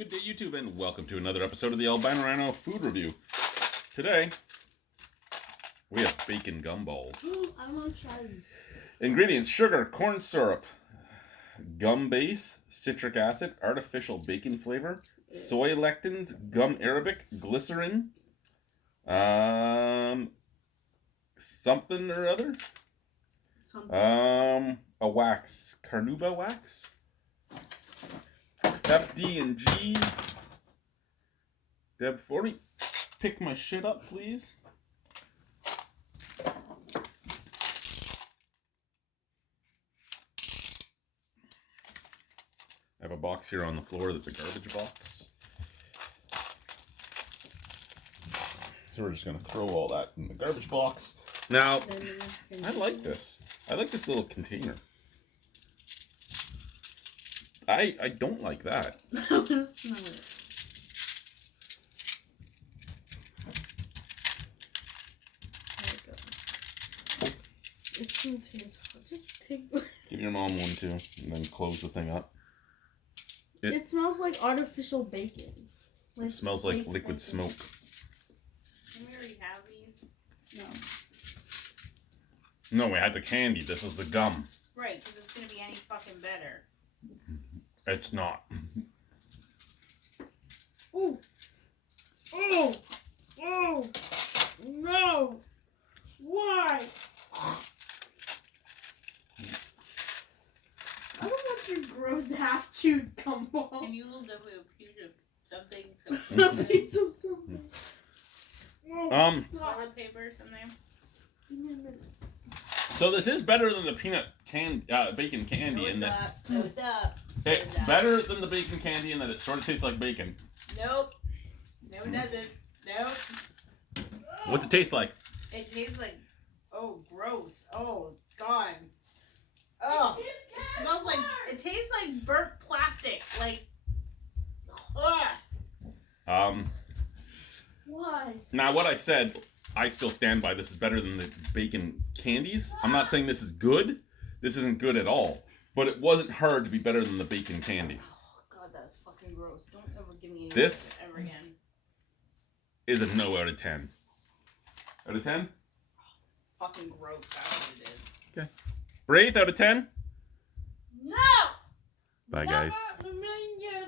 Good day, YouTube, and welcome to another episode of the Albino Rhino food review. Today, we have bacon gumballs. I want to try these. Ingredients: sugar, corn syrup, gum base, citric acid, artificial bacon flavor, soy lectins, gum arabic, glycerin, something or other. A wax, carnauba wax. F, D, and G. Deb 40. Pick my shit up, please. I have a box here on the floor that's a garbage box. So we're just going to throw all that in the garbage box. Now, I like this. I like this little container. I don't like that. I want to smell it. There we go. It's going to taste hot. Just pick. Give your mom one too, and then close the thing up. It smells like artificial bacon. It smells like liquid bacon. Smoke. Can we already have these? No, we had the candy. This is the gum. Right, because it's going to be any fucking better. It's not. Ooh. Oh. Oh. No. Why? I don't want your gross half-chewed gumball. Can you hold up a piece of something? A piece of something. Toilet paper or something? Give me a minute. So this is better than the bacon candy in that What's up? it's better than the bacon candy in that it sort of tastes like bacon. Nope. No, it doesn't. Nope. What's it taste like? It tastes like, oh, gross. Oh, God. Oh, it smells like, it tastes like burnt plastic. Like, ugh. Why? Now what I said, I still stand by. This is better than the bacon candies. I'm not saying this is good. This isn't good at all. But it wasn't hard to be better than the bacon candy. Oh, God, that was fucking gross. Don't ever give me any This ever again. Is a no out of 10. Out of 10? Fucking gross. That's what it is. Okay. Braith out of 10? No! Bye, guys. Never in a million years.